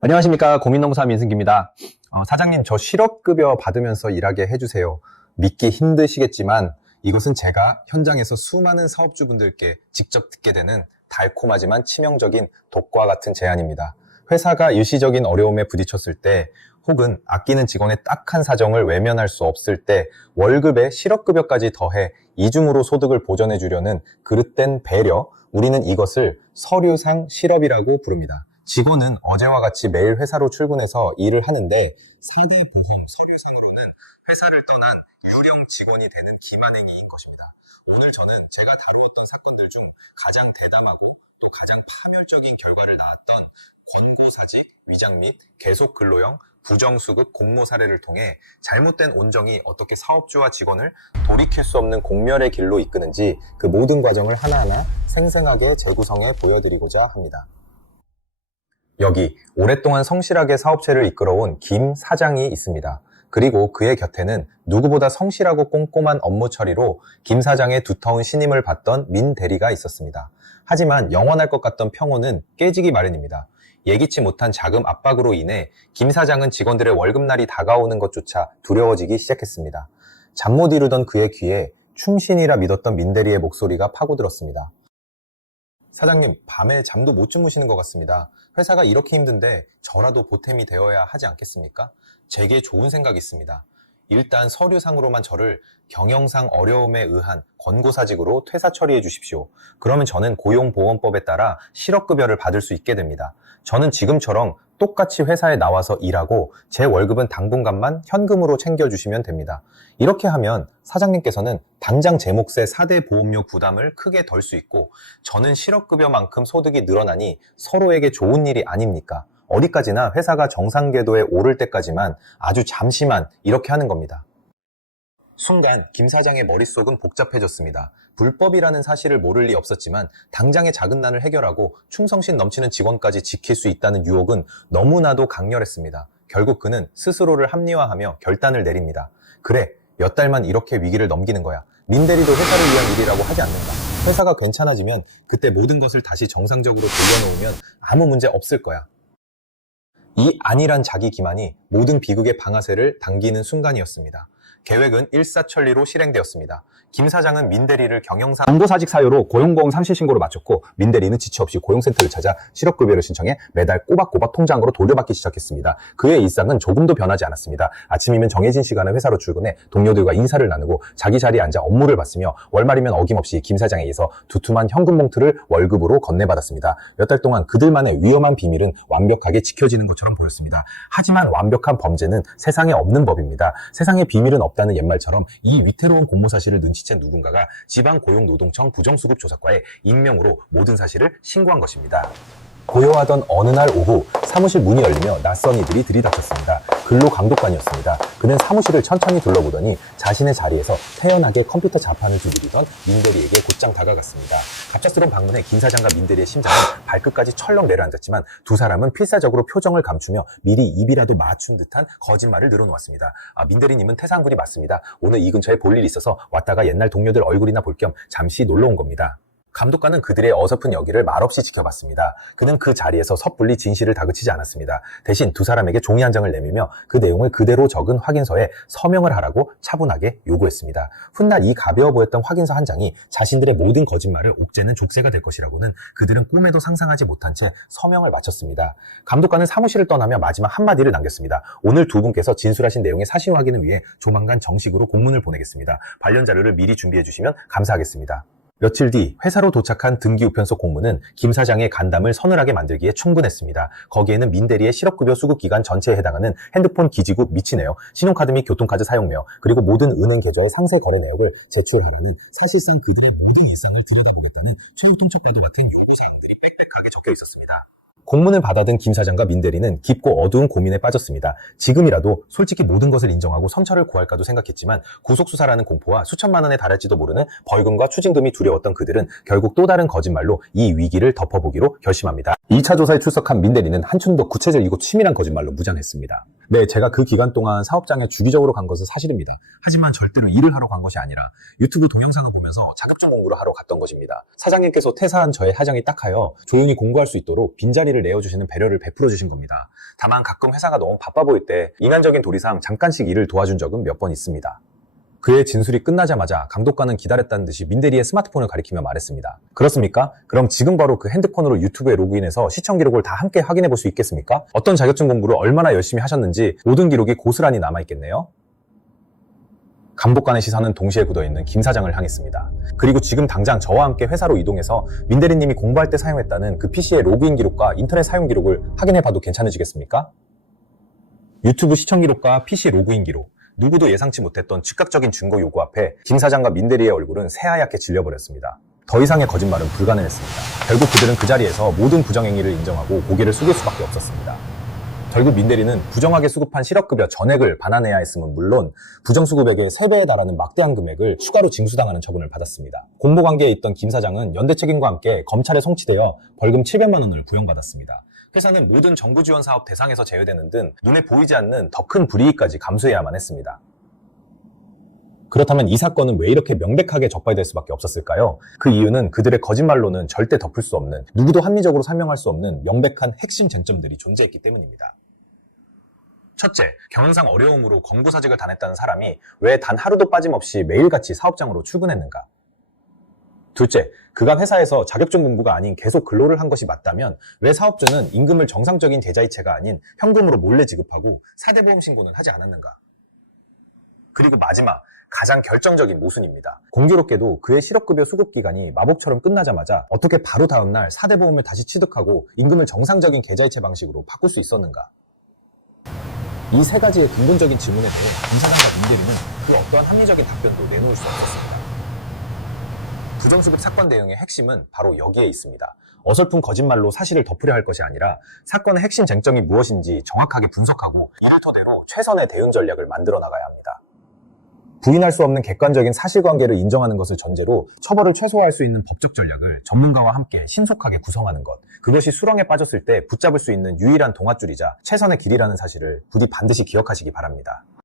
안녕하십니까. 고민농사 민승기입니다. 사장님, 저 실업급여 받으면서 일하게 해주세요. 믿기 힘드시겠지만 이것은 제가 현장에서 수많은 사업주분들께 직접 듣게 되는 달콤하지만 치명적인 독과 같은 제안입니다. 회사가 일시적인 어려움에 부딪혔을 때 혹은 아끼는 직원의 딱한 사정을 외면할 수 없을 때 월급에 실업급여까지 더해 이중으로 소득을 보전해 주려는 그릇된 배려, 우리는 이것을 서류상 실업이라고 부릅니다. 직원은 어제와 같이 매일 회사로 출근해서 일을 하는데 4대 보험 서류상으로는 회사를 떠난 유령 직원이 되는 기만행위인 것입니다. 오늘 저는 제가 다루었던 사건들 중 가장 대담하고 또 가장 파멸적인 결과를 낳았던 권고사직, 위장 및 계속 근로형, 부정수급 공모 사례를 통해 잘못된 온정이 어떻게 사업주와 직원을 돌이킬 수 없는 공멸의 길로 이끄는지 그 모든 과정을 하나하나 생생하게 재구성해 보여드리고자 합니다. 여기 오랫동안 성실하게 사업체를 이끌어온 김 사장이 있습니다. 그리고 그의 곁에는 누구보다 성실하고 꼼꼼한 업무 처리로 김 사장의 두터운 신임을 받던 민 대리가 있었습니다. 하지만 영원할 것 같던 평온은 깨지기 마련입니다. 예기치 못한 자금 압박으로 인해 김 사장은 직원들의 월급날이 다가오는 것조차 두려워지기 시작했습니다. 잠 못 이루던 그의 귀에 충신이라 믿었던 민 대리의 목소리가 파고들었습니다. 사장님, 밤에 잠도 못 주무시는 것 같습니다. 회사가 이렇게 힘든데 저라도 보탬이 되어야 하지 않겠습니까? 제게 좋은 생각이 있습니다. 일단 서류상으로만 저를 경영상 어려움에 의한 권고사직으로 퇴사 처리해 주십시오. 그러면 저는 고용보험법에 따라 실업급여를 받을 수 있게 됩니다. 저는 지금처럼 똑같이 회사에 나와서 일하고 제 월급은 당분간만 현금으로 챙겨주시면 됩니다. 이렇게 하면 사장님께서는 당장 제 몫의 4대 보험료 부담을 크게 덜 수 있고 저는 실업급여만큼 소득이 늘어나니 서로에게 좋은 일이 아닙니까? 어디까지나 회사가 정상궤도에 오를 때까지만 아주 잠시만 이렇게 하는 겁니다. 순간 김 사장의 머릿속은 복잡해졌습니다. 불법이라는 사실을 모를 리 없었지만 당장의 작은 난을 해결하고 충성심 넘치는 직원까지 지킬 수 있다는 유혹은 너무나도 강렬했습니다. 결국 그는 스스로를 합리화하며 결단을 내립니다. 그래, 몇 달만 이렇게 위기를 넘기는 거야. 민 대리도 회사를 위한 일이라고 하지 않는다. 회사가 괜찮아지면 그때 모든 것을 다시 정상적으로 돌려놓으면 아무 문제 없을 거야. 이 안일한 자기 기만이 모든 비극의 방아쇠를 당기는 순간이었습니다. 계획은 일사천리로 실행되었습니다. 김 사장은 민 대리를 경영상 권고사직 사유로 고용보험 상실신고를 마쳤고 민 대리는 지체 없이 고용센터를 찾아 실업급여를 신청해 매달 꼬박꼬박 통장으로 돌려받기 시작했습니다. 그의 일상은 조금도 변하지 않았습니다. 아침이면 정해진 시간에 회사로 출근해 동료들과 인사를 나누고 자기 자리에 앉아 업무를 봤으며 월말이면 어김없이 김 사장에 의해서 두툼한 현금 봉투를 월급으로 건네받았습니다. 몇 달 동안 그들만의 위험한 비밀은 완벽하게 지켜지는 것처럼 보였습니다. 하지만 완벽한 범죄는 세상에 없는 법입니다. 세상에 비밀은 없다는 옛말처럼 이 위태로운 공모 사실을 눈치챈 누군가가 지방고용노동청 부정수급조사과에 익명으로 모든 사실을 신고한 것입니다. 고요하던 어느 날 오후 사무실 문이 열리며 낯선 이들이 들이닥쳤습니다. 근로감독관이었습니다. 그는 사무실을 천천히 둘러보더니 자신의 자리에서 태연하게 컴퓨터 자판을 두드리던 민대리에게 곧장 다가갔습니다. 갑작스러운 방문에 김 사장과 민대리의 심장은 발끝까지 철렁 내려앉았지만 두 사람은 필사적으로 표정을 감추며 미리 입이라도 맞춘 듯한 거짓말을 늘어놓았습니다. 민대리님은 태산군이 맞습니다. 오늘 이 근처에 볼 일이 있어서 왔다가 옛날 동료들 얼굴이나 볼 겸 잠시 놀러 온 겁니다. 감독관은 그들의 어설픈 여기를 말없이 지켜봤습니다. 그는 그 자리에서 섣불리 진실을 다그치지 않았습니다. 대신 두 사람에게 종이 한 장을 내밀며 그 내용을 그대로 적은 확인서에 서명을 하라고 차분하게 요구했습니다. 훗날 이 가벼워 보였던 확인서 한 장이 자신들의 모든 거짓말을 옥죄는 족쇄가 될 것이라고는 그들은 꿈에도 상상하지 못한 채 서명을 마쳤습니다. 감독관은 사무실을 떠나며 마지막 한마디를 남겼습니다. 오늘 두 분께서 진술하신 내용의 사실 확인을 위해 조만간 정식으로 공문을 보내겠습니다. 관련 자료를 미리 준비해 주시면 감사하겠습니다. 며칠 뒤 회사로 도착한 등기우편서 공문은 김 사장의 간담을 서늘하게 만들기에 충분했습니다. 거기에는 민 대리의 실업급여 수급기간 전체에 해당하는 핸드폰 기지국 미치네요. 신용카드 및 교통카드 사용료, 그리고 모든 은행 계좌의 상세 거래 내역을 제출하라는 사실상 그들의 모든 일상을 들여다보겠다는 최후통첩에도 맡은 요구사항들이 빽빽하게 적혀 있었습니다. 공문을 받아든 김 사장과 민 대리는 깊고 어두운 고민에 빠졌습니다. 지금이라도 솔직히 모든 것을 인정하고 선처를 구할까도 생각했지만 구속수사라는 공포와 수천만 원에 달할지도 모르는 벌금과 추징금이 두려웠던 그들은 결국 또 다른 거짓말로 이 위기를 덮어보기로 결심합니다. 2차 조사에 출석한 민 대리는 한층 더 구체적이고 치밀한 거짓말로 무장했습니다. 네, 제가 그 기간 동안 사업장에 주기적으로 간 것은 사실입니다. 하지만 절대로 일을 하러 간 것이 아니라 유튜브 동영상을 보면서 자격증 공부를 하러 갔던 것입니다. 사장님께서 퇴사한 저의 사정이 딱하여 조용히 공부할 수 있도록 빈자리를 내어주시는 배려를 베풀어 주신 겁니다. 다만 가끔 회사가 너무 바빠 보일 때 인간적인 도리상 잠깐씩 일을 도와준 적은 몇 번 있습니다. 그의 진술이 끝나자마자 감독관은 기다렸다는 듯이 민대리의 스마트폰을 가리키며 말했습니다. 그렇습니까? 그럼 지금 바로 그 핸드폰으로 유튜브에 로그인해서 시청 기록을 다 함께 확인해 볼 수 있겠습니까? 어떤 자격증 공부를 얼마나 열심히 하셨는지 모든 기록이 고스란히 남아있겠네요. 감독관의 시선은 동시에 굳어있는 김 사장을 향했습니다. 그리고 지금 당장 저와 함께 회사로 이동해서 민대리님이 공부할 때 사용했다는 그 PC의 로그인 기록과 인터넷 사용 기록을 확인해 봐도 괜찮으시겠습니까? 유튜브 시청 기록과 PC 로그인 기록, 누구도 예상치 못했던 즉각적인 증거 요구 앞에 김 사장과 민대리의 얼굴은 새하얗게 질려버렸습니다. 더 이상의 거짓말은 불가능했습니다. 결국 그들은 그 자리에서 모든 부정행위를 인정하고 고개를 숙일 수밖에 없었습니다. 결국 민대리는 부정하게 수급한 실업급여 전액을 반환해야 했음은 물론 부정수급액의 3배에 달하는 막대한 금액을 추가로 징수당하는 처분을 받았습니다. 공모관계에 있던 김 사장은 연대 책임과 함께 검찰에 송치되어 벌금 700만 원을 부용받았습니다. 회사는 모든 정부 지원 사업 대상에서 제외되는 등 눈에 보이지 않는 더 큰 불이익까지 감수해야만 했습니다. 그렇다면 이 사건은 왜 이렇게 명백하게 적발될 수밖에 없었을까요? 그 이유는 그들의 거짓말로는 절대 덮을 수 없는, 누구도 합리적으로 설명할 수 없는 명백한 핵심 쟁점들이 존재했기 때문입니다. 첫째, 경영상 어려움으로 검고사직을 당했다는 사람이 왜 단 하루도 빠짐없이 매일같이 사업장으로 출근했는가? 둘째, 그가 회사에서 자격증 공부가 아닌 계속 근로를 한 것이 맞다면 왜 사업주는 임금을 정상적인 계좌이체가 아닌 현금으로 몰래 지급하고 사대보험 신고는 하지 않았는가? 그리고 마지막, 가장 결정적인 모순입니다. 공교롭게도 그의 실업급여 수급 기간이 마법처럼 끝나자마자 어떻게 바로 다음날 사대보험을 다시 취득하고 임금을 정상적인 계좌이체 방식으로 바꿀 수 있었는가? 이 세 가지의 근본적인 질문에 대해 김 사장과 민대리는 그 어떠한 합리적인 답변도 내놓을 수 없었습니다. 부정수급 사건 대응의 핵심은 바로 여기에 있습니다. 어설픈 거짓말로 사실을 덮으려 할 것이 아니라 사건의 핵심 쟁점이 무엇인지 정확하게 분석하고 이를 토대로 최선의 대응 전략을 만들어 나가야 합니다. 부인할 수 없는 객관적인 사실관계를 인정하는 것을 전제로 처벌을 최소화할 수 있는 법적 전략을 전문가와 함께 신속하게 구성하는 것, 그것이 수렁에 빠졌을 때 붙잡을 수 있는 유일한 동아줄이자 최선의 길이라는 사실을 부디 반드시 기억하시기 바랍니다.